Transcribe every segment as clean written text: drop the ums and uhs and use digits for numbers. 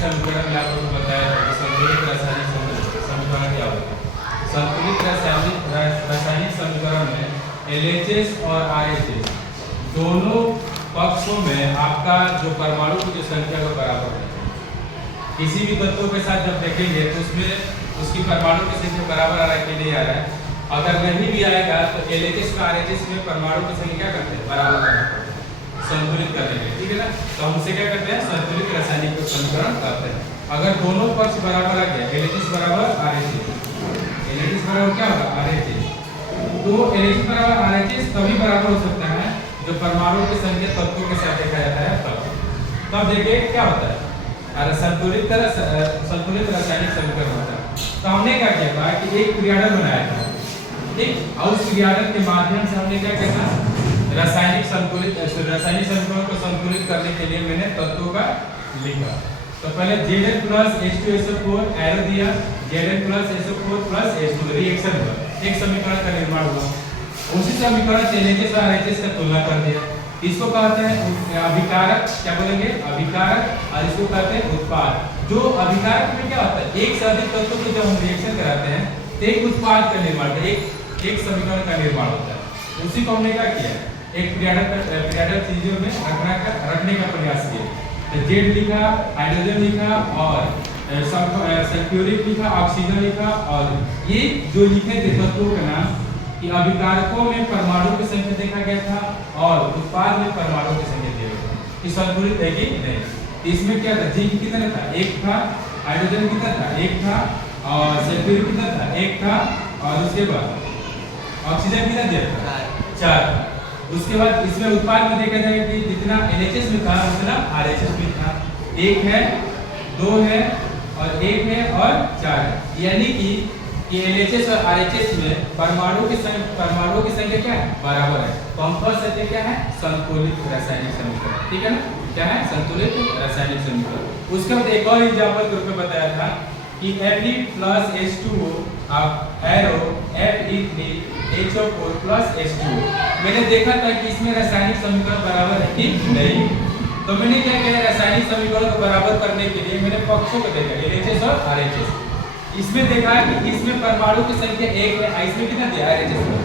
समीकरण में आप लोगों को बताया था कि संतुलित रासायनिक समीकरण क्या होता है। संतुलित रासायनिक समीकरण में LHS और RHS दोनों पक्षों में आपका जो परमाणु की जो संख्या को बराबर है। किसी भी तत्व के साथ जब देखेंगे तो उसमें उसकी परमाणु की संख्या बराबर आ रहा है कि नहीं आ रहा है। अगर नहीं भी आएगा तो LHS और RHS में परमाणु की संख्या क्या करते हैं, बराबर करना पड़ता है संतुलित करने के लिए, ठीक है ना। तो हम उसे क्या करते हैं, संतुलित रासायनिक समीकरण करते हैं। अगर दोनों पक्ष बराबर आ गया, LHS बराबर RHS, LHS बराबर क्या होगा, RHS, तो LHS बराबर RHS तभी बराबर हो सकता है जो परमाणु की संख्या तत्वों के साथ देखा जाता है तब देखिए क्या होता है, संतुलित रासायनिक समीकरण होता है। तो हमने क्या किया था कि एक क्रियाधार बनाया था, ठीक, और उस क्रियाधार के माध्यम से हमने क्या किया था, रासायनिक समीकरण को संतुलित करने के लिए मैंने तत्वों का लिखा। तो पहले Zn प्लस H2SO4 एरो दिया, Zn plus SO4 plus H2 reaction हुआ, एक समीकरण का निर्माण हुआ। उसी समीकरण से LHS और RHS का तुलना कर दिया। इसको कहते हैं अभिकारक, क्या बोलेंगे, अभिकारक, और इसको कहते हैं उत्पाद। जो अभिकारक में क्या होता है, एक से अधिक तत्वों को जब हम रिएक्शन कराते हैं तो एक उत्पाद का निर्माण, एक समीकरण का निर्माण होता है। उसी को हमने क्या किया, एक क्रियाधार चीजों में रखने का प्रयास किया। तो जेड लिखा, हाइड्रोजन लिखा, और सल्फ्यूरिक लिखा, ऑक्सीजन लिखा, और ये जो लिखे थे तत्वों का नाम कि अभिकारकों में परमाणु की संख्या देखा गया था और उत्पाद में परमाणु की संख्या देखा गया था कि संतुलित है कि नहीं। इसमें क्या था, जिंक कितना था, एक था, हाइड्रोजन कितना था, एक था, और सल्फ्यूरिक कितना था, एक था, और उसके बाद ऑक्सीजन कितना दिया था, 4। उसके बाद इसमें उत्पाद में देखा जाए कि जितना LHS में था उतना RHS में था, 1 है, 2 है, और 1 है, और 4 है। यानी कि LHS और RHS में परमाणु की संख्या क्या है, बराबर है। तो हम कह सकते क्या है, संतुलित रासायनिक समीकरण, ठीक है ना, क्या है, संतुलित रासायनिक समीकरण। उसके बाद एक और एग्जांपल के रूप में बताया था कि Fe प्लस H2O आप एरो Fe3HO4 प्लस H2O। मैंने देखा था कि इसमें रासायनिक समीकरण बराबर है कि नहीं। तो मैंने क्या किया, रासायनिक समीकरण को बराबर करने के लिए मैंने पक्षों को देखा, LHS और RHS। इसमें देखा कि इसमें परमाणु की संख्या 1 है, इसमें कितना दिया RHS में,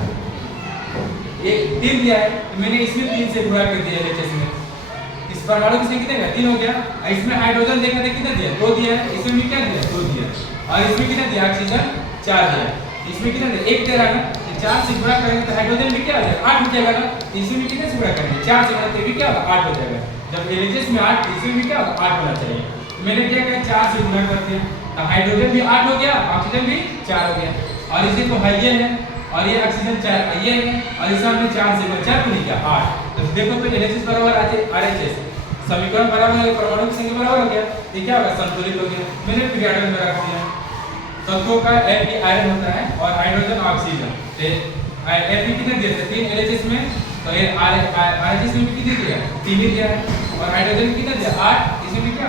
3 दिया है, तो मैंने इसमें 3 से गुणा कर दिया LHS में। इस परमाणु की संख्या कितना, 3 हो गया। इसमें हाइड्रोजन देखा था कितना दिया, 2 दिया है, इसमें भी क्या दिया, 2 दिया, और इसमें कितना दिया, ऑक्सीजन 4 दिया, इसमें कितना दिया, 1 दे रहा है ना। 4 से गुणा करेंगे तो हाइड्रोजन भी क्या हो जाएगा, 8 हो जाएगा ना। इसमें भी कितने से गुणा करेंगे, 4 से गुणा तो भी क्या होगा, 8 हो जाएगा। जब LHS में 8, इसमें भी क्या होगा, 8 होना चाहिए। मैंने क्या किया, 4 से गुणा कर दिया, तो हाइड्रोजन भी 8 हो गया, ऑक्सीजन भी 4 हो गया, और इसे तो है ये है, और ये ऑक्सीजन 4 ये है, और इसे हमने 4 से 4 को लिखा 8। तो देखो तो LHS बराबर RHS, समीकरण बराबर है, परमाणु की संख्या बराबर हो गया, ये क्या होगा, संतुलित हो गया। मैंने पीरियड में रख दिया। तत्वों का Fe आयरन होता है और हाइड्रोजन ऑक्सीजन। Fe कितने दिए थे, 3 LHS में, तो ये RHS में भी कितने दिया, 3 ही दिया है, और हाइड्रोजन कितना दिया, 8, इसमें भी क्या,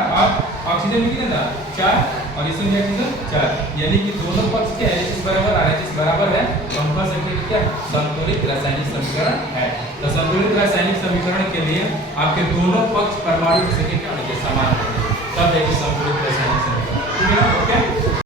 ऑक्सीजन में कितना था, 4, और इसमें भी ऑक्सीजन 4। यानी कि दोनों पक्ष के LHS बराबर RHS बराबर है, तो हम कह सकते हैं क्या, संतुलित रासायनिक समीकरण है। तो संतुलित रासायनिक समीकरण के लिए आपके दोनों पक्ष परमाणु की संख्या क्या होनी चाहिए, समान होनी चाहिए, तब देखिए संतुलित रासायनिक समीकरण, ठीक है ना, ओके।